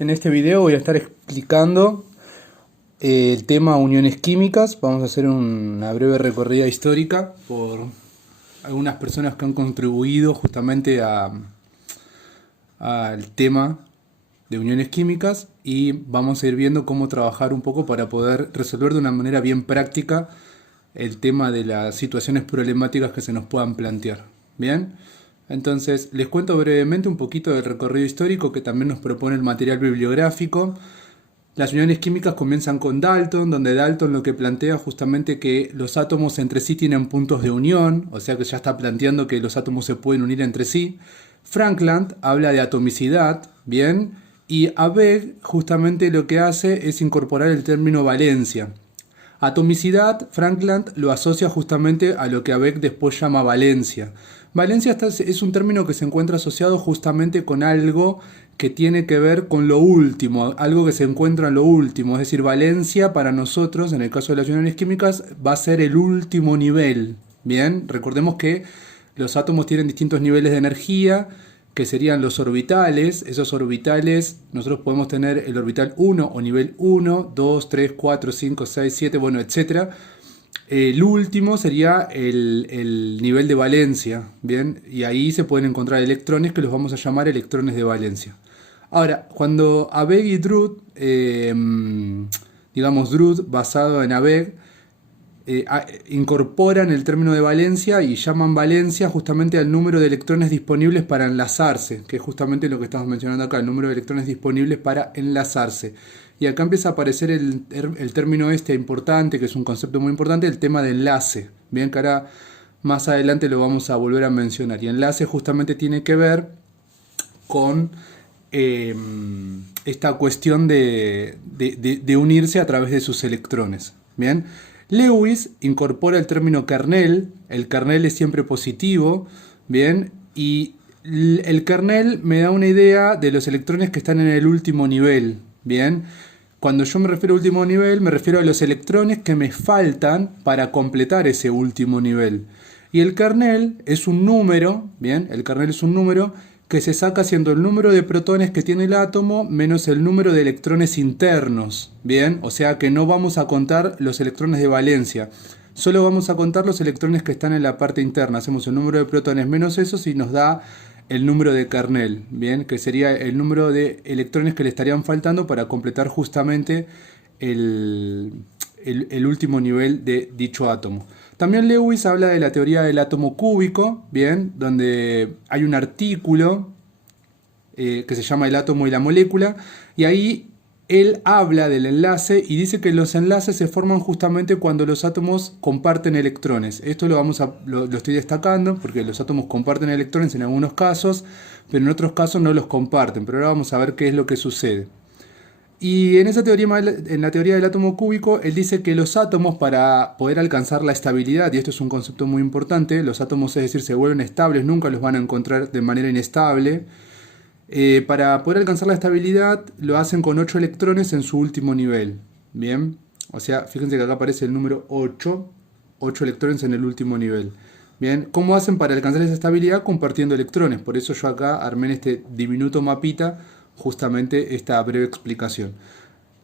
En este video voy a estar explicando el tema uniones químicas. Vamos a hacer una breve recorrida histórica por algunas personas que han contribuido justamente al tema de uniones químicas y vamos a ir viendo cómo trabajar un poco para poder resolver de una manera bien práctica el tema de las situaciones problemáticas que se nos puedan plantear. Bien, entonces les cuento brevemente un poquito del recorrido histórico que también nos propone el material bibliográfico. Las uniones químicas comienzan con Dalton, donde Dalton lo que plantea justamente que los átomos entre sí tienen puntos de unión, o sea que ya está planteando que los átomos se pueden unir entre sí. Frankland habla de atomicidad, bien, y Abegg justamente lo que hace es incorporar el término valencia. Atomicidad, Frankland lo asocia justamente a lo que Abegg después llama valencia. Valencia es un término que se encuentra asociado justamente con algo que tiene que ver con lo último, algo que se encuentra en lo último, es decir, valencia para nosotros, en el caso de las uniones químicas, va a ser el último nivel. Bien, recordemos que los átomos tienen distintos niveles de energía, que serían los orbitales. Esos orbitales, nosotros podemos tener el orbital 1 o nivel 1, 2, 3, 4, 5, 6, 7, bueno, etc. El último sería el nivel de valencia, ¿bien? Y ahí se pueden encontrar electrones que los vamos a llamar electrones de valencia. Ahora, cuando Abegg y Drude, digamos Drude basado en Abegg, incorporan el término de valencia y llaman valencia justamente al número de electrones disponibles para enlazarse, que es justamente lo que estamos mencionando acá, el número de electrones disponibles para enlazarse. Y acá empieza a aparecer el término este importante, que es un concepto muy importante, el tema de enlace. Bien, que ahora más adelante lo vamos a volver a mencionar. Y enlace justamente tiene que ver con esta cuestión de unirse a través de sus electrones. Bien. Lewis incorpora el término kernel. El kernel es siempre positivo, bien, y el kernel me da una idea de los electrones que están en el último nivel, bien. Cuando yo me refiero a último nivel, me refiero a los electrones que me faltan para completar ese último nivel. Y el kernel es un número, bien, el kernel es un número que se saca siendo el número de protones que tiene el átomo menos el número de electrones internos, ¿bien? O sea que no vamos a contar los electrones de valencia, solo vamos a contar los electrones que están en la parte interna. Hacemos el número de protones menos esos y nos da el número de kernel, ¿bien? Que sería el número de electrones que le estarían faltando para completar justamente el último nivel de dicho átomo. También Lewis habla de la teoría del átomo cúbico, bien, donde hay un artículo que se llama El átomo y la molécula, y ahí él habla del enlace y dice que los enlaces se forman justamente cuando los átomos comparten electrones. Esto lo estoy destacando porque los átomos comparten electrones en algunos casos, pero en otros casos no los comparten. Pero ahora vamos a ver qué es lo que sucede. Y en esa teoría, en la teoría del átomo cúbico, él dice que los átomos, para poder alcanzar la estabilidad, y esto es un concepto muy importante, los átomos, es decir, se vuelven estables, nunca los van a encontrar de manera inestable. Para poder alcanzar la estabilidad lo hacen con 8 electrones en su último nivel. Bien, o sea, fíjense que acá aparece el número 8, 8 electrones en el último nivel. Bien, ¿cómo hacen para alcanzar esa estabilidad? Compartiendo electrones. Por eso yo acá armé en este diminuto mapita justamente esta breve explicación.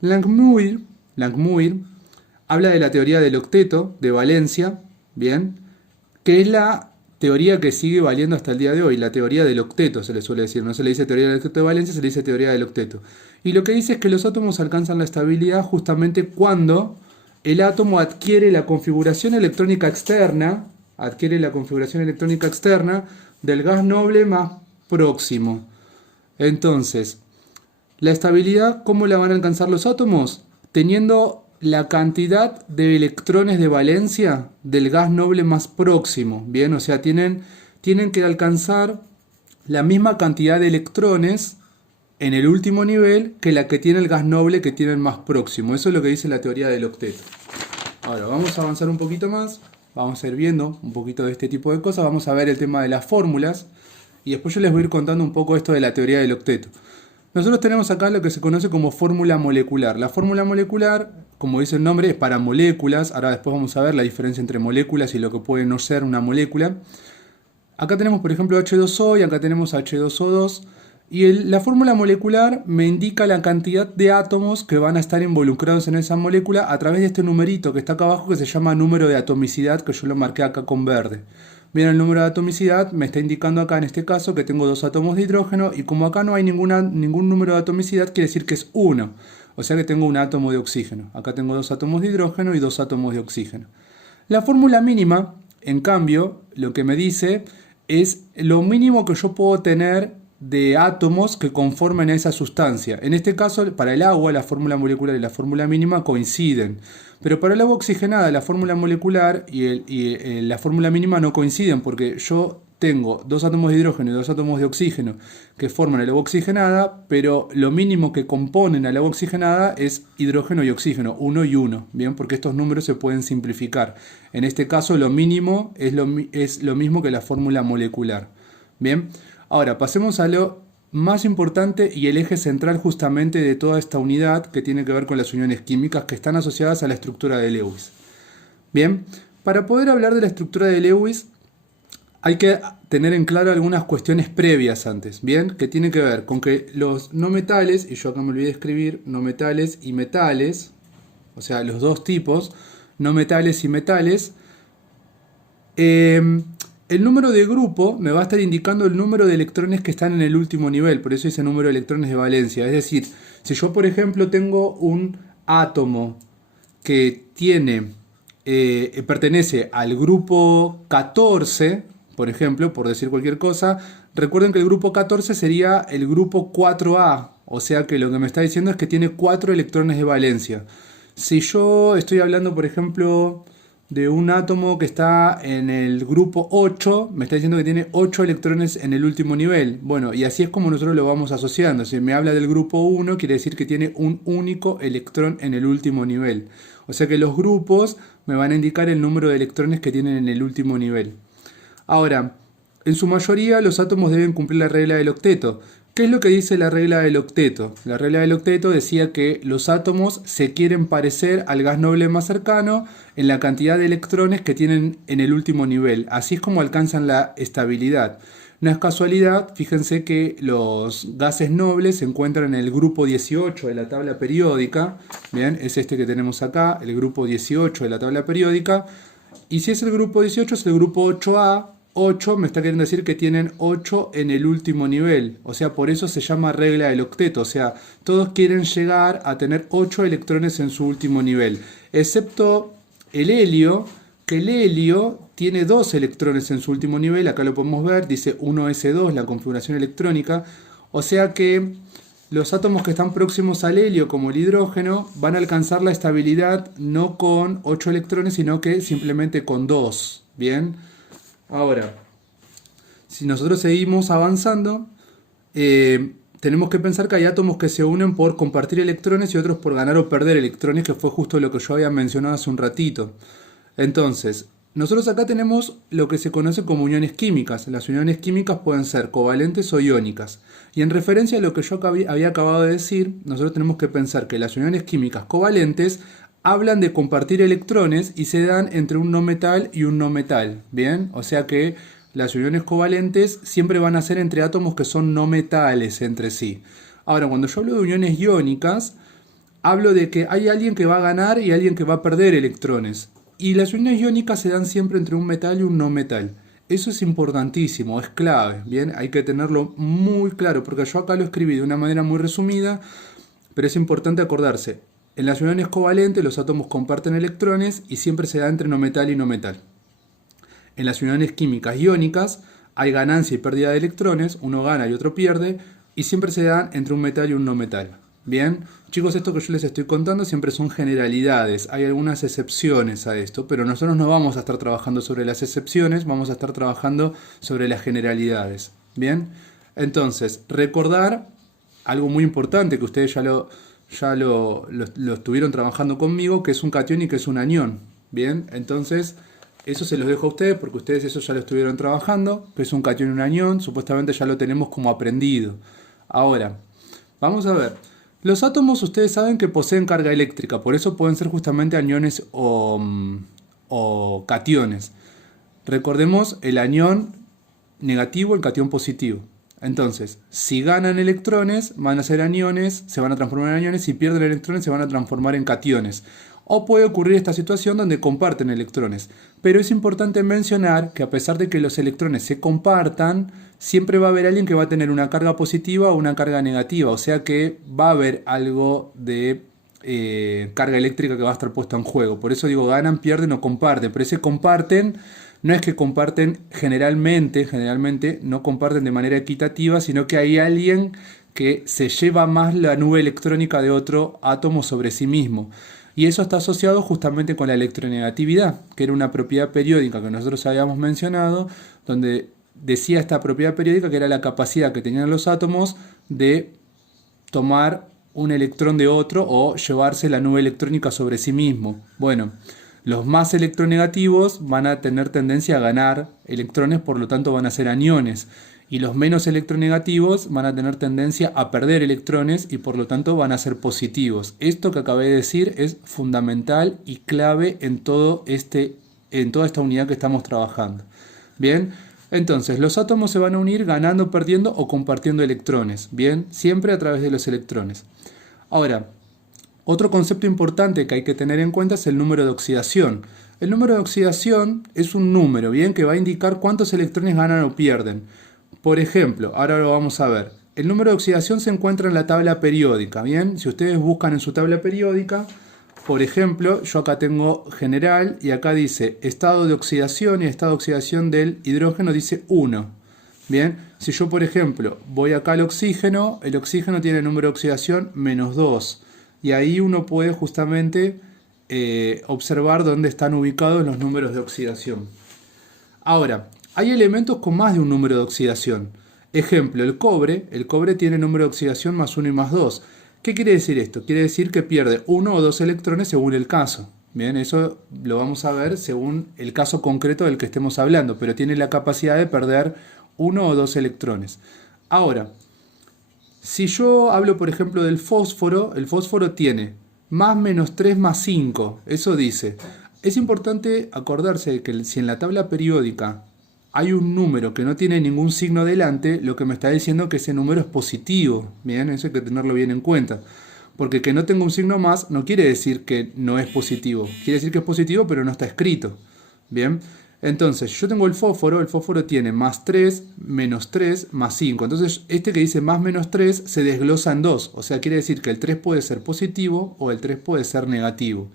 Langmuir habla de la teoría del octeto de valencia, bien, que es la teoría que sigue valiendo hasta el día de hoy, la teoría del octeto se le suele decir, no se le dice teoría del octeto de valencia, se le dice teoría del octeto. Y lo que dice es que los átomos alcanzan la estabilidad justamente cuando el átomo adquiere la configuración electrónica externa, del gas noble más próximo. Entonces, la estabilidad, ¿cómo la van a alcanzar los átomos? Teniendo la cantidad de electrones de valencia del gas noble más próximo. Bien, o sea, tienen que alcanzar la misma cantidad de electrones en el último nivel que la que tiene el gas noble que tiene el más próximo. Eso es lo que dice la teoría del octeto. Ahora, vamos a avanzar un poquito más. Vamos a ir viendo un poquito de este tipo de cosas. Vamos a ver el tema de las fórmulas. Y después yo les voy a ir contando un poco esto de la teoría del octeto. Nosotros tenemos acá lo que se conoce como fórmula molecular. La fórmula molecular, como dice el nombre, es para moléculas. Ahora después vamos a ver la diferencia entre moléculas y lo que puede no ser una molécula. Acá tenemos, por ejemplo, H2O y acá tenemos H2O2. Y la fórmula molecular me indica la cantidad de átomos que van a estar involucrados en esa molécula a través de este numerito que está acá abajo que se llama número de atomicidad, que yo lo marqué acá con verde. Bien, el número de atomicidad me está indicando acá en este caso que tengo 2 átomos de hidrógeno y como acá no hay ningún número de atomicidad, quiere decir que es 1. O sea que tengo un átomo de oxígeno. Acá tengo 2 átomos de hidrógeno y 2 átomos de oxígeno. La fórmula mínima, en cambio, lo que me dice es lo mínimo que yo puedo tener de átomos que conformen esa sustancia. En este caso, para el agua, la fórmula molecular y la fórmula mínima coinciden. Pero para el agua oxigenada, la fórmula molecular y la fórmula mínima no coinciden, porque yo tengo 2 átomos de hidrógeno y 2 átomos de oxígeno que forman el agua oxigenada, pero lo mínimo que componen al agua oxigenada es hidrógeno y oxígeno, 1 y 1, ¿bien? Porque estos números se pueden simplificar. En este caso, lo mínimo es lo mismo que la fórmula molecular, ¿bien? Ahora, pasemos a lo más importante y el eje central justamente de toda esta unidad que tiene que ver con las uniones químicas que están asociadas a la estructura de Lewis. Bien, para poder hablar de la estructura de Lewis hay que tener en claro algunas cuestiones previas antes, ¿bien? Que tiene que ver con que los no metales, y yo acá me olvidé de escribir, no metales y metales, o sea, los dos tipos, no metales y metales, el número de grupo me va a estar indicando el número de electrones que están en el último nivel, por eso dice número de electrones de valencia. Es decir, si yo por ejemplo tengo un átomo que pertenece al grupo 14, por ejemplo, por decir cualquier cosa, recuerden que el grupo 14 sería el grupo 4A, o sea que lo que me está diciendo es que tiene 4 electrones de valencia. Si yo estoy hablando, por ejemplo, de un átomo que está en el grupo 8, me está diciendo que tiene 8 electrones en el último nivel. Bueno, y así es como nosotros lo vamos asociando. Si me habla del grupo 1, quiere decir que tiene un único electrón en el último nivel. O sea que los grupos me van a indicar el número de electrones que tienen en el último nivel. Ahora, en su mayoría los átomos deben cumplir la regla del octeto. ¿Qué es lo que dice la regla del octeto? La regla del octeto decía que los átomos se quieren parecer al gas noble más cercano en la cantidad de electrones que tienen en el último nivel. Así es como alcanzan la estabilidad. No es casualidad, fíjense que los gases nobles se encuentran en el grupo 18 de la tabla periódica. Bien, es este que tenemos acá, el grupo 18 de la tabla periódica. Y si es el grupo 18, es el grupo 8A. 8 me está queriendo decir que tienen 8 en el último nivel, o sea, por eso se llama regla del octeto, o sea, todos quieren llegar a tener 8 electrones en su último nivel, excepto el helio, que el helio tiene 2 electrones en su último nivel, acá lo podemos ver, dice 1s2, la configuración electrónica, o sea que los átomos que están próximos al helio, como el hidrógeno, van a alcanzar la estabilidad no con 8 electrones, sino que simplemente con 2, ¿bien? Ahora, si nosotros seguimos avanzando, tenemos que pensar que hay átomos que se unen por compartir electrones y otros por ganar o perder electrones, que fue justo lo que yo había mencionado hace un ratito. Entonces, nosotros acá tenemos lo que se conoce como uniones químicas. Las uniones químicas pueden ser covalentes o iónicas. Y en referencia a lo que yo había acabado de decir, nosotros tenemos que pensar que las uniones químicas covalentes hablan de compartir electrones y se dan entre un no metal y un no metal, ¿bien? O sea que las uniones covalentes siempre van a ser entre átomos que son no metales entre sí. Ahora, cuando yo hablo de uniones iónicas, hablo de que hay alguien que va a ganar y alguien que va a perder electrones. Y las uniones iónicas se dan siempre entre un metal y un no metal. Eso es importantísimo, es clave, ¿bien? Hay que tenerlo muy claro, porque yo acá lo escribí de una manera muy resumida, pero es importante acordarse. En las uniones covalentes los átomos comparten electrones y siempre se da entre no metal y no metal. En las uniones químicas iónicas hay ganancia y pérdida de electrones, uno gana y otro pierde, y siempre se dan entre un metal y un no metal. Bien, chicos, esto que yo les estoy contando siempre son generalidades, hay algunas excepciones a esto, pero nosotros no vamos a estar trabajando sobre las excepciones, vamos a estar trabajando sobre las generalidades. Bien, entonces, recordar algo muy importante que ustedes ya lo estuvieron trabajando conmigo, que es un catión y que es un anión. Bien, entonces eso se los dejo a ustedes porque ustedes eso ya lo estuvieron trabajando, que es un catión y un anión, supuestamente ya lo tenemos como aprendido. Ahora, vamos a ver. Los átomos ustedes saben que poseen carga eléctrica, por eso pueden ser justamente aniones o cationes. Recordemos el anión negativo, el catión positivo. Entonces, si ganan electrones, van a ser aniones, se van a transformar en aniones, si pierden electrones, se van a transformar en cationes. O puede ocurrir esta situación donde comparten electrones. Pero es importante mencionar que a pesar de que los electrones se compartan, siempre va a haber alguien que va a tener una carga positiva o una carga negativa. O sea que va a haber algo de carga eléctrica que va a estar puesta en juego. Por eso digo, ganan, pierden o comparten. Pero ese comparten no es que comparten generalmente no comparten de manera equitativa, sino que hay alguien que se lleva más la nube electrónica de otro átomo sobre sí mismo. Y eso está asociado justamente con la electronegatividad, que era una propiedad periódica que nosotros habíamos mencionado, donde decía esta propiedad periódica que era la capacidad que tenían los átomos de tomar un electrón de otro o llevarse la nube electrónica sobre sí mismo. Bueno, los más electronegativos van a tener tendencia a ganar electrones, por lo tanto van a ser aniones. Y los menos electronegativos van a tener tendencia a perder electrones y por lo tanto van a ser positivos. Esto que acabé de decir es fundamental y clave en toda esta unidad que estamos trabajando. Bien, entonces los átomos se van a unir ganando, perdiendo o compartiendo electrones. Bien, siempre a través de los electrones. Ahora, otro concepto importante que hay que tener en cuenta es el número de oxidación. El número de oxidación es un número, bien, que va a indicar cuántos electrones ganan o pierden. Por ejemplo, ahora lo vamos a ver. El número de oxidación se encuentra en la tabla periódica, bien. Si ustedes buscan en su tabla periódica, por ejemplo, yo acá tengo general y acá dice estado de oxidación y estado de oxidación del hidrógeno dice 1. Bien, si yo por ejemplo voy acá al oxígeno, el oxígeno tiene número de oxidación -2. Y ahí uno puede justamente observar dónde están ubicados los números de oxidación. Ahora, hay elementos con más de un número de oxidación. Ejemplo, el cobre tiene número de oxidación +1 y +2. ¿Qué quiere decir esto? Quiere decir que pierde 1 o 2 electrones según el caso. Bien, eso lo vamos a ver según el caso concreto del que estemos hablando, pero tiene la capacidad de perder 1 o 2 electrones. Ahora, si yo hablo, por ejemplo, del fósforo, el fósforo tiene +-3 +5, eso dice. Es importante acordarse de que si en la tabla periódica hay un número que no tiene ningún signo delante, lo que me está diciendo que ese número es positivo. Bien, eso hay que tenerlo bien en cuenta. Porque que no tenga un signo más no quiere decir que no es positivo. Quiere decir que es positivo, pero no está escrito. Bien. Entonces, yo tengo el fósforo tiene +3, -3, +5. Entonces, este que dice +-3 se desglosa en 2. O sea, quiere decir que el 3 puede ser positivo o el 3 puede ser negativo.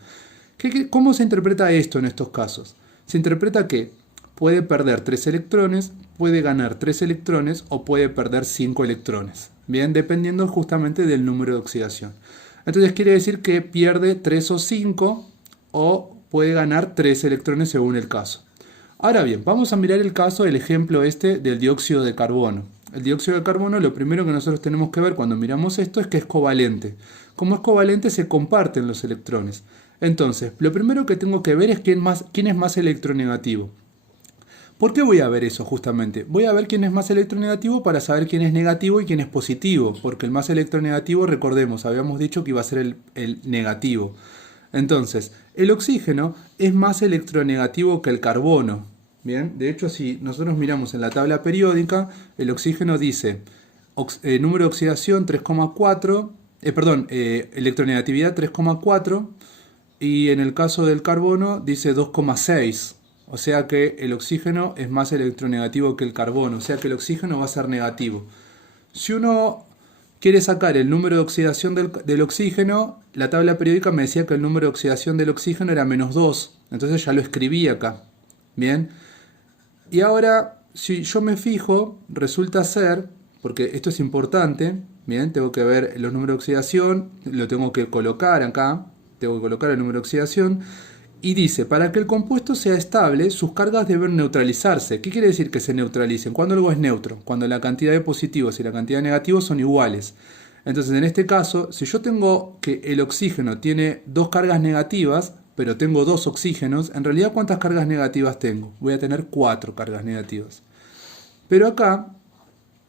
¿Cómo se interpreta esto en estos casos? Se interpreta que puede perder 3 electrones, puede ganar 3 electrones o puede perder 5 electrones. Bien, dependiendo justamente del número de oxidación. Entonces, quiere decir que pierde 3 o 5 o puede ganar 3 electrones según el caso. Ahora bien, vamos a mirar el caso, el ejemplo del dióxido de carbono. El dióxido de carbono, lo primero que nosotros tenemos que ver cuando miramos esto es que es covalente. Como es covalente, se comparten los electrones. Entonces, lo primero que tengo que ver es quién es más electronegativo. ¿Por qué voy a ver eso justamente? Voy a ver quién es más electronegativo para saber quién es negativo y quién es positivo. Porque el más electronegativo, recordemos, habíamos dicho que iba a ser el negativo. Entonces, el oxígeno es más electronegativo que el carbono. Bien, de hecho, si nosotros miramos en la tabla periódica, el oxígeno dice número de oxidación 3,4, electronegatividad 3,4 y en el caso del carbono dice 2,6. O sea que el oxígeno es más electronegativo que el carbono, o sea que el oxígeno va a ser negativo. Si uno quiere sacar el número de oxidación del oxígeno, la tabla periódica me decía que el número de oxidación del oxígeno era -2. Entonces ya lo escribí acá. Bien. Y ahora, si yo me fijo, resulta ser, porque esto es importante, bien, tengo que ver los números de oxidación, lo tengo que colocar acá, tengo que colocar el número de oxidación, y dice, para que el compuesto sea estable, sus cargas deben neutralizarse. ¿Qué quiere decir que se neutralicen? ¿Cuándo algo es neutro? Cuando la cantidad de positivos y la cantidad de negativos son iguales. Entonces, en este caso, si yo tengo que el oxígeno tiene 2 cargas negativas, pero tengo 2 oxígenos, en realidad ¿cuántas cargas negativas tengo? Voy a tener 4 cargas negativas. Pero acá,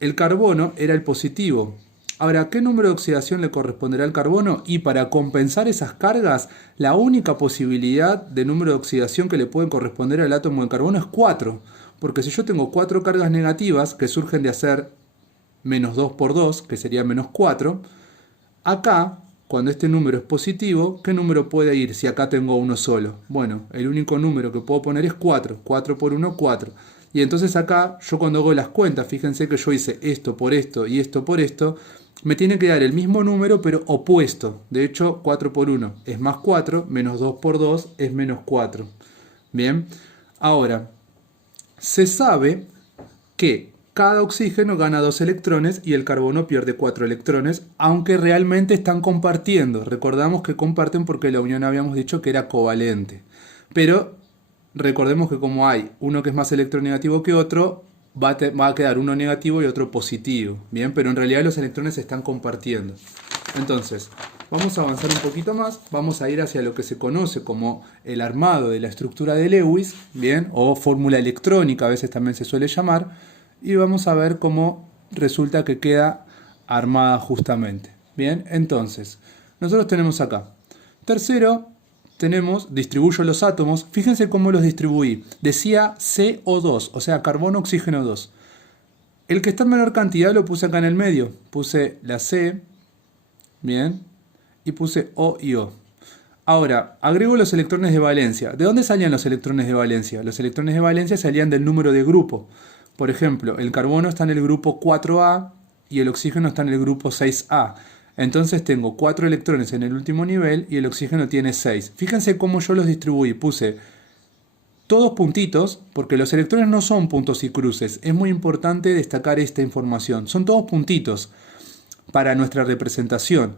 el carbono era el positivo. Ahora, ¿qué número de oxidación le corresponderá al carbono? Y para compensar esas cargas, la única posibilidad de número de oxidación que le puede corresponder al átomo de carbono es 4. Porque si yo tengo 4 cargas negativas que surgen de hacer menos 2 por 2, que sería menos 4. Acá, cuando este número es positivo, ¿qué número puede ir si acá tengo uno solo? Bueno, el único número que puedo poner es 4. 4 por 1, 4. Y entonces acá, yo cuando hago las cuentas, fíjense que yo hice esto por esto y esto por esto, me tiene que dar el mismo número pero opuesto. De hecho, 4 por 1 es más 4, menos 2 por 2 es menos 4. Bien, ahora, se sabe que cada oxígeno gana 2 electrones y el carbono pierde 4 electrones, aunque realmente están compartiendo. Recordamos que comparten porque la unión habíamos dicho que era covalente. Pero recordemos que como hay uno que es más electronegativo que otro, va a quedar uno negativo y otro positivo. Bien, pero en realidad los electrones se están compartiendo. Entonces, vamos a avanzar un poquito más, vamos a ir hacia lo que se conoce como el armado de la estructura de Lewis, bien, o fórmula electrónica, a veces también se suele llamar, y vamos a ver cómo resulta que queda armada justamente. Bien, entonces, nosotros tenemos acá. Tercero, distribuyo los átomos, fíjense cómo los distribuí. Decía CO2, o sea, carbono, oxígeno 2. El que está en menor cantidad lo puse acá en el medio, puse la C, bien, y puse O y O. Ahora, agrego los electrones de valencia. ¿De dónde salían los electrones de valencia? Los electrones de valencia salían del número de grupo. Por ejemplo, el carbono está en el grupo 4A y el oxígeno está en el grupo 6A. Entonces tengo 4 electrones en el último nivel y el oxígeno tiene 6. Fíjense cómo yo los distribuí. Puse todos puntitos, porque los electrones no son puntos y cruces. Es muy importante destacar esta información. Son todos puntitos para nuestra representación.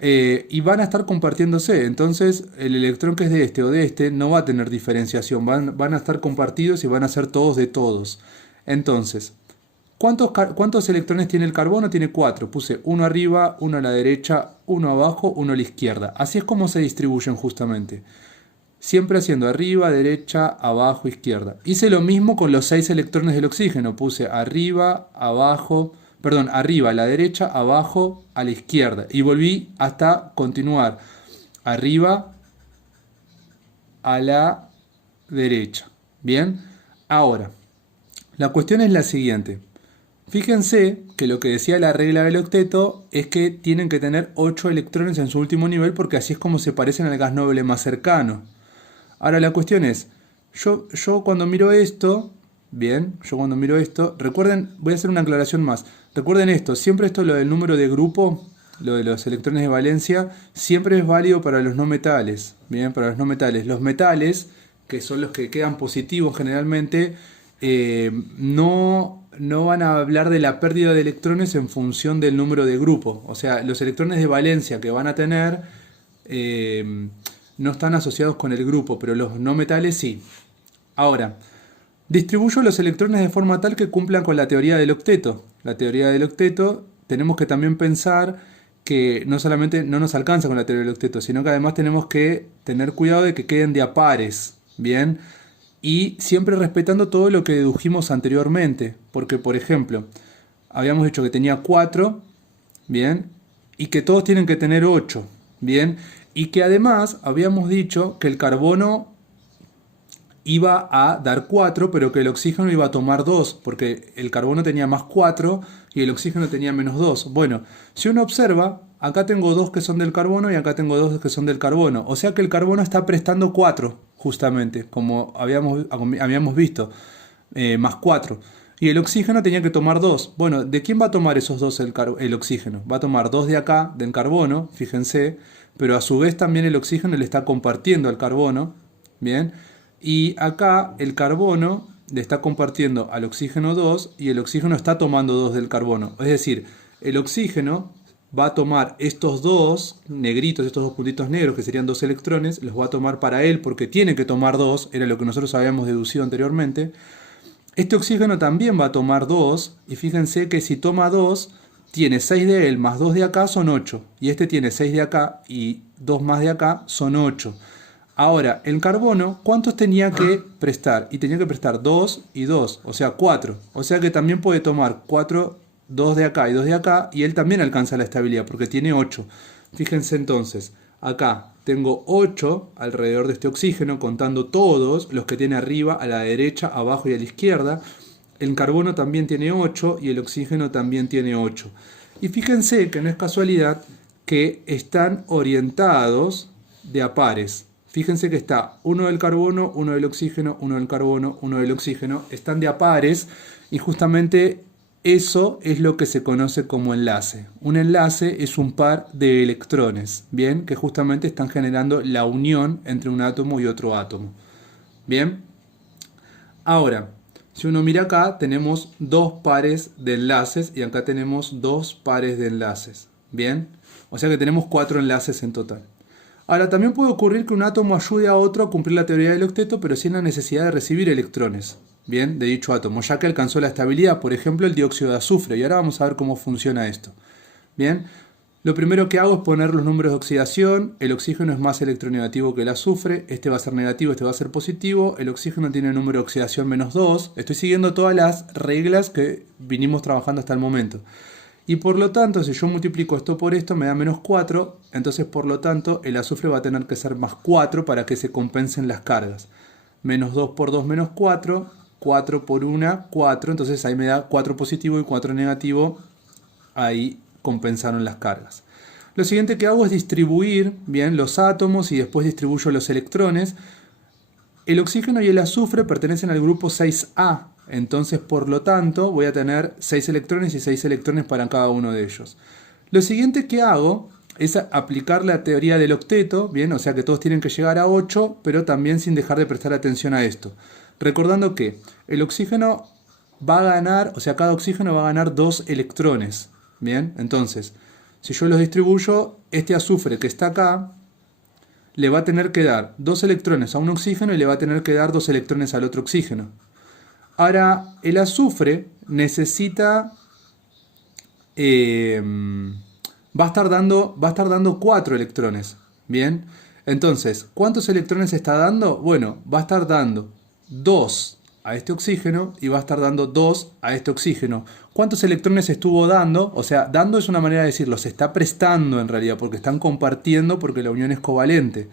Y van a estar compartiéndose. Entonces el electrón que es de este o de este no va a tener diferenciación. Van a estar compartidos y van a ser todos de todos. Entonces, ¿cuántos electrones tiene el carbono? Tiene 4. Puse uno arriba, uno a la derecha, uno abajo, uno a la izquierda. Así es como se distribuyen justamente. Siempre haciendo arriba, derecha, abajo, izquierda. Hice lo mismo con los 6 electrones del oxígeno. Puse arriba, abajo, arriba a la derecha, abajo a la izquierda. Y volví hasta continuar. Arriba a la derecha. Bien, ahora, la cuestión es la siguiente. Fíjense que lo que decía la regla del octeto es que tienen que tener 8 electrones en su último nivel porque así es como se parecen al gas noble más cercano. Ahora la cuestión es, yo cuando miro esto, recuerden, voy a hacer una aclaración más. Recuerden esto, siempre esto lo del número de grupo, lo de los electrones de valencia, siempre es válido para los no metales. Bien, para los no metales. Los metales, que son los que quedan positivos generalmente, no van a hablar de la pérdida de electrones en función del número de grupo. O sea, los electrones de valencia que van a tener no están asociados con el grupo, pero los no metales sí. Ahora, distribuyo los electrones de forma tal que cumplan con la teoría del octeto. La teoría del octeto, tenemos que también pensar que no solamente no nos alcanza con la teoría del octeto, sino que además tenemos que tener cuidado de que queden de a pares, ¿bien? Y siempre respetando todo lo que dedujimos anteriormente, porque por ejemplo, habíamos dicho que tenía 4, ¿bien? Y que todos tienen que tener 8, ¿bien? Y que además habíamos dicho que el carbono iba a dar 4, pero que el oxígeno iba a tomar 2, porque el carbono tenía más 4 y el oxígeno tenía menos 2. Bueno, si uno observa, acá tengo 2 que son del carbono y acá tengo 2 que son del carbono. O sea que el carbono está prestando 4, justamente, como habíamos visto, más 4. Y el oxígeno tenía que tomar 2. Bueno, ¿de quién va a tomar esos 2 el oxígeno? Va a tomar 2 de acá, del carbono, fíjense, pero a su vez también el oxígeno le está compartiendo al carbono, ¿bien? Y acá el carbono le está compartiendo al oxígeno 2 y el oxígeno está tomando 2 del carbono. Es decir, el oxígeno va a tomar estos dos negritos, estos dos puntitos negros que serían 2 electrones, los va a tomar para él porque tiene que tomar 2, era lo que nosotros habíamos deducido anteriormente. Este oxígeno también va a tomar 2 y fíjense que si toma 2, tiene 6 de él más 2 de acá son 8. Y este tiene 6 de acá y 2 más de acá son 8. Ahora, el carbono, ¿cuántos tenía que prestar? Y tenía que prestar 2 y 2, o sea 4. O sea que también puede tomar 4, 2 de acá y 2 de acá, y él también alcanza la estabilidad porque tiene 8. Fíjense entonces, acá tengo 8 alrededor de este oxígeno, contando todos los que tiene arriba, a la derecha, abajo y a la izquierda. el carbono también tiene 8 y el oxígeno también tiene 8. Y fíjense que no es casualidad que están orientados de a pares. Fíjense que está uno del carbono, uno del oxígeno, uno del carbono, uno del oxígeno. Están de a pares y justamente eso es lo que se conoce como enlace. Un enlace es un par de electrones, ¿bien? Que justamente están generando la unión entre un átomo y otro átomo. ¿Bien? Ahora, si uno mira acá, tenemos dos pares de enlaces y acá tenemos dos pares de enlaces. ¿Bien? O sea que tenemos 4 enlaces en total. Ahora, también puede ocurrir que un átomo ayude a otro a cumplir la teoría del octeto, pero sin la necesidad de recibir electrones, bien, de dicho átomo, ya que alcanzó la estabilidad, por ejemplo, el dióxido de azufre. Y ahora vamos a ver cómo funciona esto. Bien, lo primero que hago es poner los números de oxidación. El oxígeno es más electronegativo que el azufre. Este va a ser negativo, este va a ser positivo. El oxígeno tiene el número de oxidación -2. Estoy siguiendo todas las reglas que vinimos trabajando hasta el momento. Y por lo tanto, si yo multiplico esto por esto, me da -4. Entonces, por lo tanto, el azufre va a tener que ser +4 para que se compensen las cargas. -2 por 2, -4. 4 por 1, 4. Entonces ahí me da 4 positivo y 4 negativo. Ahí compensaron las cargas. Lo siguiente que hago es distribuir bien los átomos y después distribuyo los electrones. El oxígeno y el azufre pertenecen al grupo 6A. Entonces, por lo tanto, voy a tener 6 electrones y 6 electrones para cada uno de ellos. Lo siguiente que hago es aplicar la teoría del octeto, bien, o sea que todos tienen que llegar a 8, pero también sin dejar de prestar atención a esto. Recordando que el oxígeno va a ganar, o sea, cada oxígeno va a ganar 2 electrones, bien. Entonces, si yo los distribuyo, este azufre que está acá le va a tener que dar 2 electrones a un oxígeno y le va a tener que dar 2 electrones al otro oxígeno. Ahora, el azufre necesita, va a estar dando 4 electrones, ¿bien? Entonces, ¿cuántos electrones está dando? Bueno, va a estar dando 2 a este oxígeno y va a estar dando 2 a este oxígeno. ¿Cuántos electrones estuvo dando? O sea, dando es una manera de decirlo, se está prestando en realidad, porque están compartiendo, porque la unión es covalente.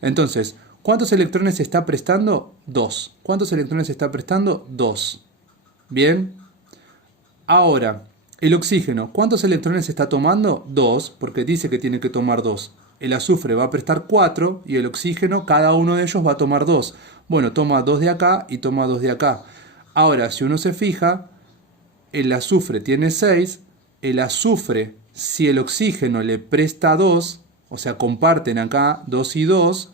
Entonces, ¿cuántos electrones se está prestando? 2. ¿Cuántos electrones se está prestando? 2. Bien. Ahora, el oxígeno, ¿cuántos electrones se está tomando? 2, porque dice que tiene que tomar 2. El azufre va a prestar 4 y el oxígeno, cada uno de ellos va a tomar 2. Bueno, toma 2 de acá y toma 2 de acá. Ahora, si uno se fija, el azufre tiene 6. El azufre, si el oxígeno le presta 2, o sea, comparten acá 2 y 2,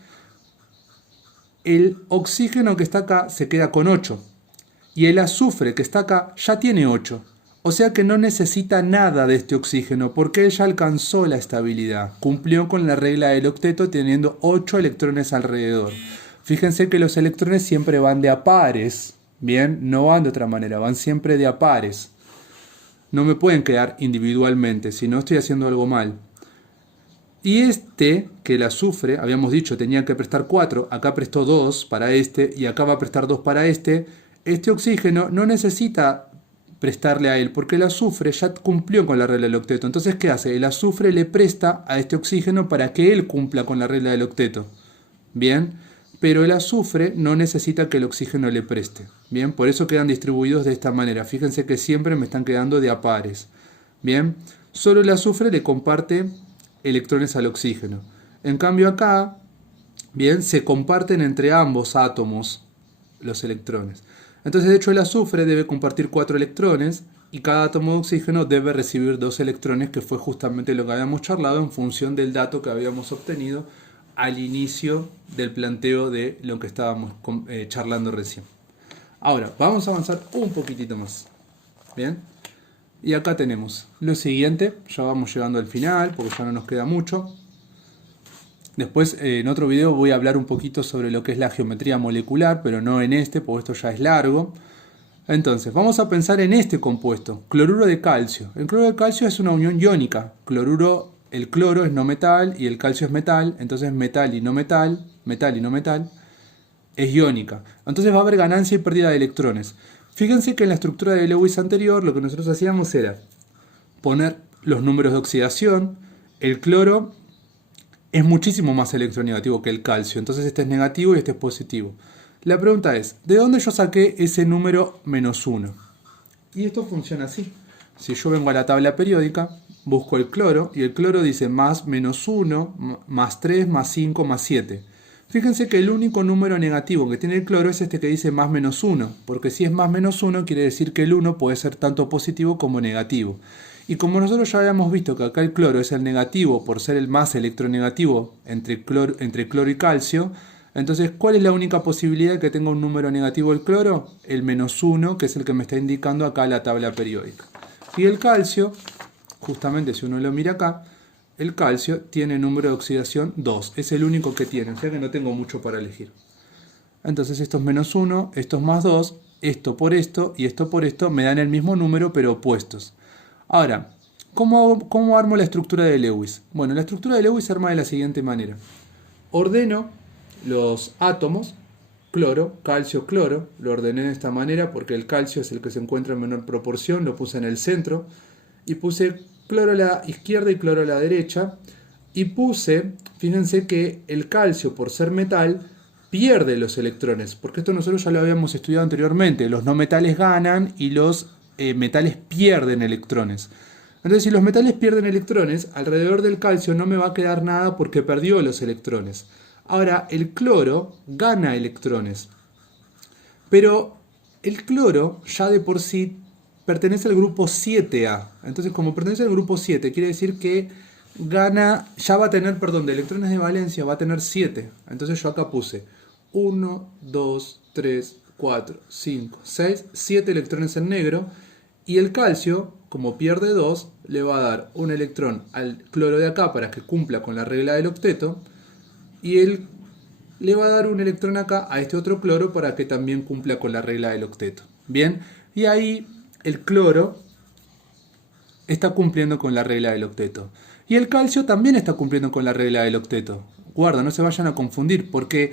el oxígeno que está acá se queda con 8 y el azufre que está acá ya tiene 8. O sea que no necesita nada de este oxígeno porque él ya alcanzó la estabilidad. Cumplió con la regla del octeto teniendo 8 electrones alrededor. Fíjense que los electrones siempre van de a pares. Bien, no van de otra manera, van siempre de a pares. No me pueden quedar individualmente, si no estoy haciendo algo mal. Y este, que el azufre, habíamos dicho, tenía que prestar 4, acá prestó 2 para este y acá va a prestar 2 para este. Este oxígeno no necesita prestarle a él porque el azufre ya cumplió con la regla del octeto. Entonces, ¿qué hace? El azufre le presta a este oxígeno para que él cumpla con la regla del octeto. Bien, pero el azufre no necesita que el oxígeno le preste. Bien, por eso quedan distribuidos de esta manera. Fíjense que siempre me están quedando de a pares. Bien, solo el azufre le comparte electrones al oxígeno. En cambio acá, bien, se comparten entre ambos átomos los electrones. Entonces, de hecho, el azufre debe compartir 4 electrones y cada átomo de oxígeno debe recibir 2 electrones, que fue justamente lo que habíamos charlado en función del dato que habíamos obtenido al inicio del planteo de lo que estábamos charlando recién. Ahora, vamos a avanzar un poquitito más. Bien. Y acá tenemos lo siguiente, ya vamos llegando al final porque ya no nos queda mucho. Después en otro video voy a hablar un poquito sobre lo que es la geometría molecular, pero no en este, porque esto ya es largo. Entonces, vamos a pensar en este compuesto, cloruro de calcio. El cloruro de calcio es una unión iónica. El cloro es no metal y el calcio es metal, entonces metal y no metal es iónica. Entonces va a haber ganancia y pérdida de electrones. Fíjense que en la estructura de Lewis anterior lo que nosotros hacíamos era poner los números de oxidación. El cloro es muchísimo más electronegativo que el calcio, entonces este es negativo y este es positivo. La pregunta es, ¿de dónde yo saqué ese número -1? Y esto funciona así. Si yo vengo a la tabla periódica, busco el cloro, y el cloro dice más, menos 1, más 3, más 5, más 7. Fíjense que el único número negativo que tiene el cloro es este que dice más menos 1, porque si es más menos 1 quiere decir que el 1 puede ser tanto positivo como negativo. Y como nosotros ya habíamos visto que acá el cloro es el negativo por ser el más electronegativo entre cloro y calcio, entonces ¿cuál es la única posibilidad de que tenga un número negativo el cloro? El menos 1, que es el que me está indicando acá la tabla periódica. Y el calcio, justamente si uno lo mira acá, el calcio tiene número de oxidación 2, es el único que tiene, o sea que no tengo mucho para elegir. Entonces esto es menos 1, esto es más 2, esto por esto y esto por esto me dan el mismo número pero opuestos. Ahora, ¿cómo armo la estructura de Lewis? Bueno, la estructura de Lewis se arma de la siguiente manera. Ordeno los átomos, cloro, calcio, cloro, lo ordené de esta manera porque el calcio es el que se encuentra en menor proporción, lo puse en el centro y puse cloro a la izquierda y cloro a la derecha y puse, fíjense que el calcio por ser metal pierde los electrones, porque esto nosotros ya lo habíamos estudiado anteriormente, los no metales ganan y los metales pierden electrones. Entonces si los metales pierden electrones, alrededor del calcio no me va a quedar nada porque perdió los electrones. Ahora el cloro gana electrones, pero el cloro ya de por sí pertenece al grupo 7A. Entonces como pertenece al grupo 7, quiere decir que gana, ya va a tener, perdón, de electrones de valencia va a tener 7. Entonces yo acá puse 1, 2, 3, 4, 5, 6, 7 electrones en negro. Y el calcio, como pierde 2, le va a dar un electrón al cloro de acá para que cumpla con la regla del octeto. Y él le va a dar un electrón acá a este otro cloro para que también cumpla con la regla del octeto. Bien, y ahí el cloro está cumpliendo con la regla del octeto. Y el calcio también está cumpliendo con la regla del octeto. Guarda, no se vayan a confundir, porque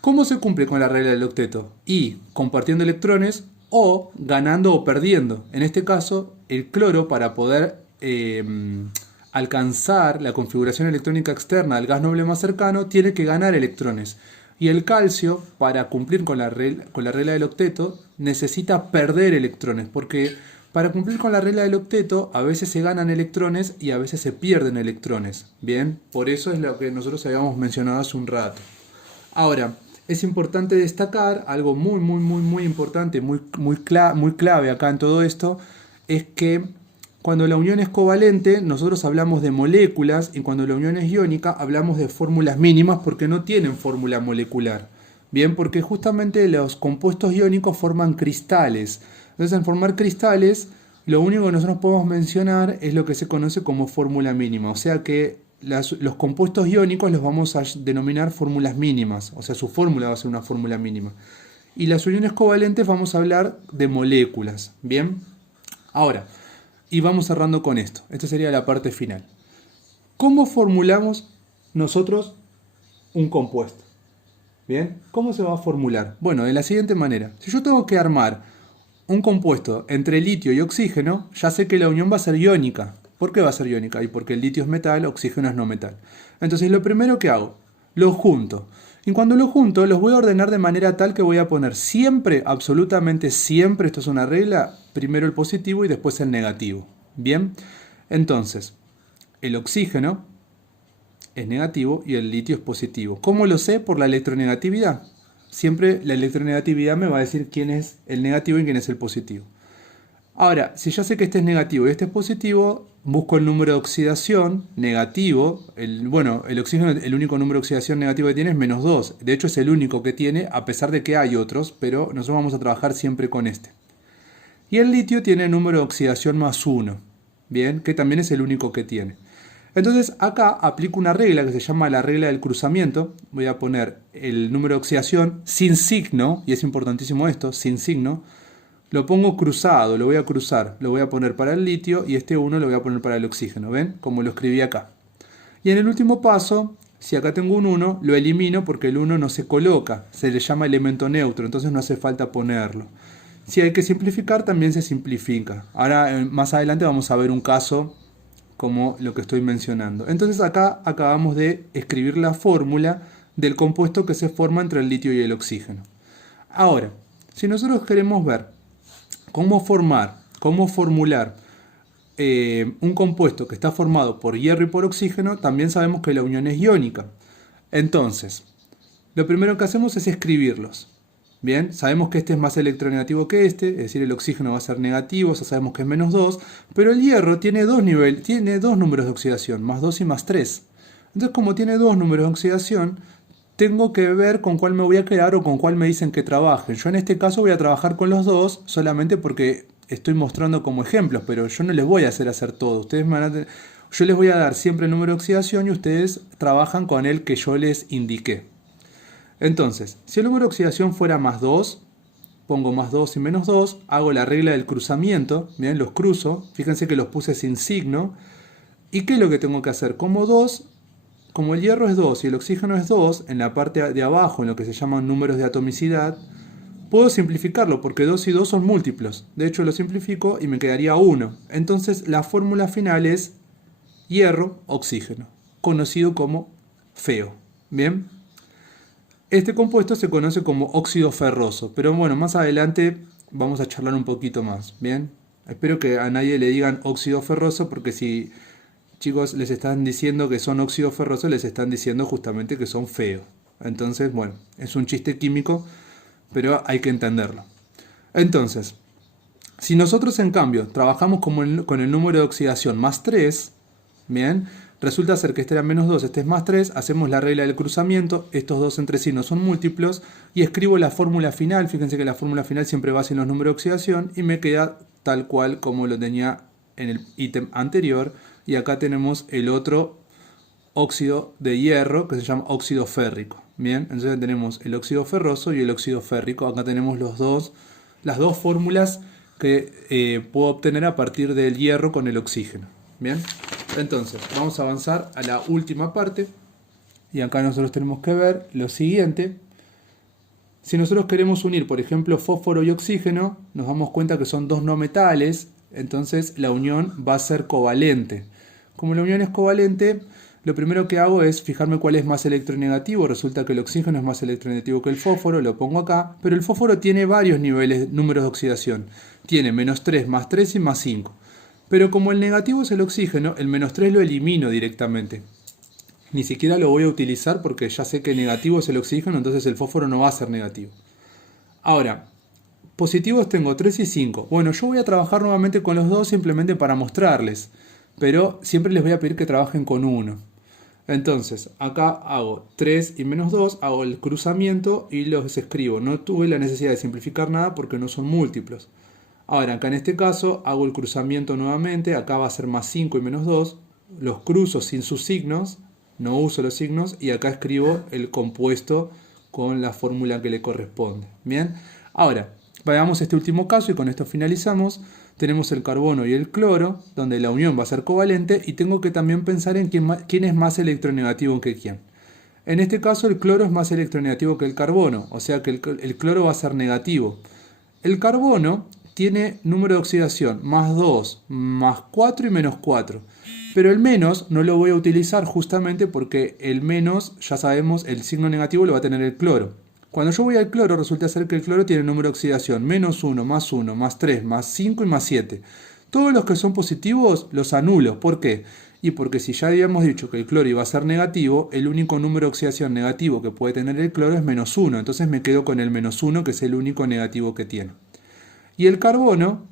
¿cómo se cumple con la regla del octeto? Y compartiendo electrones o ganando o perdiendo. En este caso, el cloro para poder alcanzar la configuración electrónica externa del gas noble más cercano tiene que ganar electrones. Y el calcio, para cumplir con la regla del octeto, necesita perder electrones, porque para cumplir con la regla del octeto a veces se ganan electrones y a veces se pierden electrones. Bien, por eso es lo que nosotros habíamos mencionado hace un rato. Ahora, es importante destacar algo muy importante, muy clave acá en todo esto, es que cuando la unión es covalente nosotros hablamos de moléculas y cuando la unión es iónica hablamos de fórmulas mínimas porque no tienen fórmula molecular. Bien, porque justamente los compuestos iónicos forman cristales. Entonces, al formar cristales, lo único que nosotros podemos mencionar es lo que se conoce como fórmula mínima. O sea que los compuestos iónicos los vamos a denominar fórmulas mínimas. O sea, su fórmula va a ser una fórmula mínima. Y las uniones covalentes vamos a hablar de moléculas. Bien, ahora, y vamos cerrando con esto. Esta sería la parte final. ¿Cómo formulamos nosotros un compuesto? Bien, ¿cómo se va a formular? Bueno, de la siguiente manera. Si yo tengo que armar un compuesto entre litio y oxígeno, ya sé que la unión va a ser iónica. ¿Por qué va a ser iónica? Y porque el litio es metal, oxígeno es no metal. Entonces lo primero que hago, los junto. Y cuando los junto, los voy a ordenar de manera tal que voy a poner siempre, absolutamente siempre, esto es una regla, primero el positivo y después el negativo. Bien, entonces, el oxígeno es negativo y el litio es positivo. ¿Cómo lo sé? Por la electronegatividad. Siempre la electronegatividad me va a decir quién es el negativo y quién es el positivo. Ahora, si ya sé que este es negativo y este es positivo, busco el número de oxidación negativo. El oxígeno, el único número de oxidación negativo que tiene es menos 2. De hecho, es el único que tiene, a pesar de que hay otros, pero nosotros vamos a trabajar siempre con este. Y el litio tiene el número de oxidación más 1, bien, que también es el único que tiene. Entonces acá aplico una regla que se llama la regla del cruzamiento. Voy a poner el número de oxidación sin signo, y es importantísimo esto, sin signo. Lo pongo cruzado, lo voy a cruzar, lo voy a poner para el litio y este 1 lo voy a poner para el oxígeno, ¿ven? Como lo escribí acá. Y en el último paso, si acá tengo un 1, lo elimino porque el 1 no se coloca, se le llama elemento neutro, entonces no hace falta ponerlo. Si hay que simplificar, también se simplifica. Ahora, más adelante vamos a ver un caso como lo que estoy mencionando. Entonces acá acabamos de escribir la fórmula del compuesto que se forma entre el litio y el oxígeno. Ahora, si nosotros queremos ver cómo formar cómo formular un compuesto que está formado por hierro y por oxígeno, también sabemos que la unión es iónica. Entonces, lo primero que hacemos es escribirlos. Bien, sabemos que este es más electronegativo que este, es decir, el oxígeno va a ser negativo, ya sabemos que es menos 2, pero el hierro tiene tiene dos números de oxidación, más 2 y más 3. Entonces, como tiene dos números de oxidación, tengo que ver con cuál me voy a quedar o con cuál me dicen que trabaje. Yo en este caso voy a trabajar con los dos solamente porque estoy mostrando como ejemplos, pero yo no les voy a hacer todo. Yo les voy a dar siempre el número de oxidación y ustedes trabajan con el que yo les indiqué. Entonces, si el número de oxidación fuera más 2, pongo más 2 y menos 2, hago la regla del cruzamiento, bien, los cruzo, fíjense que los puse sin signo. ¿Y qué es lo que tengo que hacer? Como el hierro es 2 y el oxígeno es 2, en la parte de abajo, en lo que se llaman números de atomicidad, puedo simplificarlo porque 2 y 2 son múltiplos. De hecho, lo simplifico y me quedaría 1. Entonces, la fórmula final es hierro-oxígeno, conocido como FeO. ¿Bien? Este compuesto se conoce como óxido ferroso, pero bueno, más adelante vamos a charlar un poquito más. ¿Bien? Espero que a nadie le digan óxido ferroso porque si chicos les están diciendo que son óxido ferroso, les están diciendo justamente que son feos. Entonces, bueno, es un chiste químico, pero hay que entenderlo. Entonces, si nosotros en cambio trabajamos con el número de oxidación más 3, bien, resulta ser que este era menos 2, este es más 3, hacemos la regla del cruzamiento, estos dos entre sí no son múltiplos, y escribo la fórmula final, fíjense que la fórmula final siempre va sin los números de oxidación, y me queda tal cual como lo tenía en el ítem anterior, y acá tenemos el otro óxido de hierro que se llama óxido férrico. Bien, entonces tenemos el óxido ferroso y el óxido férrico. Acá tenemos las dos fórmulas que puedo obtener a partir del hierro con el oxígeno. Bien, entonces vamos a avanzar a la última parte. Y acá nosotros tenemos que ver lo siguiente. Si nosotros queremos unir, por ejemplo, fósforo y oxígeno, nos damos cuenta que son dos no metales. Entonces la unión va a ser covalente. Como la unión es covalente, lo primero que hago es fijarme cuál es más electronegativo. Resulta que el oxígeno es más electronegativo que el fósforo, lo pongo acá. Pero el fósforo tiene varios números de oxidación. Tiene menos 3, más 3 y más 5. Pero como el negativo es el oxígeno, el menos 3 lo elimino directamente. Ni siquiera lo voy a utilizar porque ya sé que negativo es el oxígeno, entonces el fósforo no va a ser negativo. Ahora, positivos tengo 3 y 5. Bueno, yo voy a trabajar nuevamente con los dos simplemente para mostrarles. Pero siempre les voy a pedir que trabajen con 1. Entonces, acá hago 3 y menos 2, hago el cruzamiento y los escribo. No tuve la necesidad de simplificar nada porque no son múltiplos. Ahora, acá en este caso, hago el cruzamiento nuevamente. Acá va a ser más 5 y menos 2. Los cruzo sin sus signos, no uso los signos. Y acá escribo el compuesto con la fórmula que le corresponde. Bien, ahora, veamos este último caso y con esto finalizamos. Tenemos el carbono y el cloro, donde la unión va a ser covalente, y tengo que también pensar en quién es más electronegativo que quién. En este caso el cloro es más electronegativo que el carbono, o sea que el cloro va a ser negativo. El carbono tiene número de oxidación más 2, más 4 y menos 4. Pero el menos no lo voy a utilizar justamente porque el menos, ya sabemos, el signo negativo lo va a tener el cloro. Cuando yo voy al cloro, resulta ser que el cloro tiene número de oxidación menos 1, más 3, más 5 y más 7. Todos los que son positivos los anulo. ¿Por qué? Y porque si ya habíamos dicho que el cloro iba a ser negativo, el único número de oxidación negativo que puede tener el cloro es menos 1. Entonces me quedo con el menos 1, que es el único negativo que tiene. Y el carbono,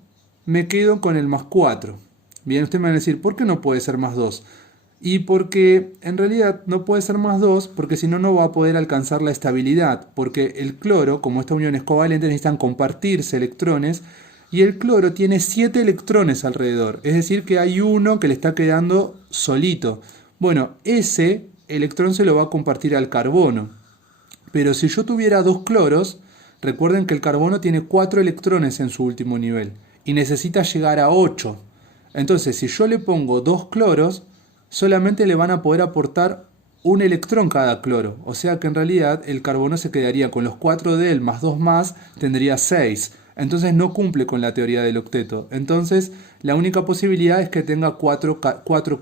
me quedo con el más 4. Bien, ustedes me van a decir, ¿por qué no puede ser más 2? Y porque en realidad no puede ser más 2 porque si no, no va a poder alcanzar la estabilidad. Porque el cloro, como esta unión es covalente, necesitan compartirse electrones. Y el cloro tiene 7 electrones alrededor. Es decir que hay uno que le está quedando solito. Bueno, ese electrón se lo va a compartir al carbono. Pero si yo tuviera dos cloros, recuerden que el carbono tiene 4 electrones en su último nivel. Y necesita llegar a 8. Entonces, si yo le pongo dos cloros, solamente le van a poder aportar un electrón cada cloro. O sea que en realidad el carbono se quedaría con los 4 de él más 2 más, tendría 6. Entonces no cumple con la teoría del octeto. Entonces la única posibilidad es que tenga 4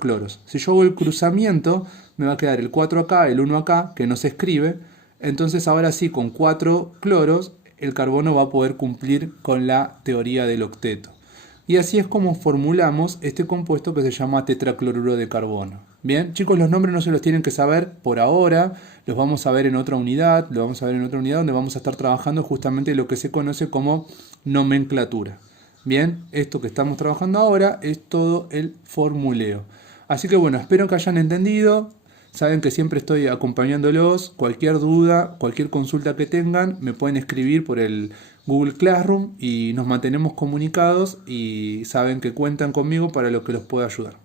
cloros. Si yo hago el cruzamiento, me va a quedar el 4 acá, el 1 acá, que no se escribe. Entonces ahora sí, con 4 cloros, el carbono va a poder cumplir con la teoría del octeto. Y así es como formulamos este compuesto que se llama tetracloruro de carbono. Bien, chicos, los nombres no se los tienen que saber por ahora, los vamos a ver en otra unidad, lo vamos a ver en otra unidad donde vamos a estar trabajando justamente lo que se conoce como nomenclatura. Bien, esto que estamos trabajando ahora es todo el formuleo. Así que bueno, espero que hayan entendido. Saben que siempre estoy acompañándolos. Cualquier duda, cualquier consulta que tengan, me pueden escribir por el Google Classroom y nos mantenemos comunicados y saben que cuentan conmigo para lo que los pueda ayudar.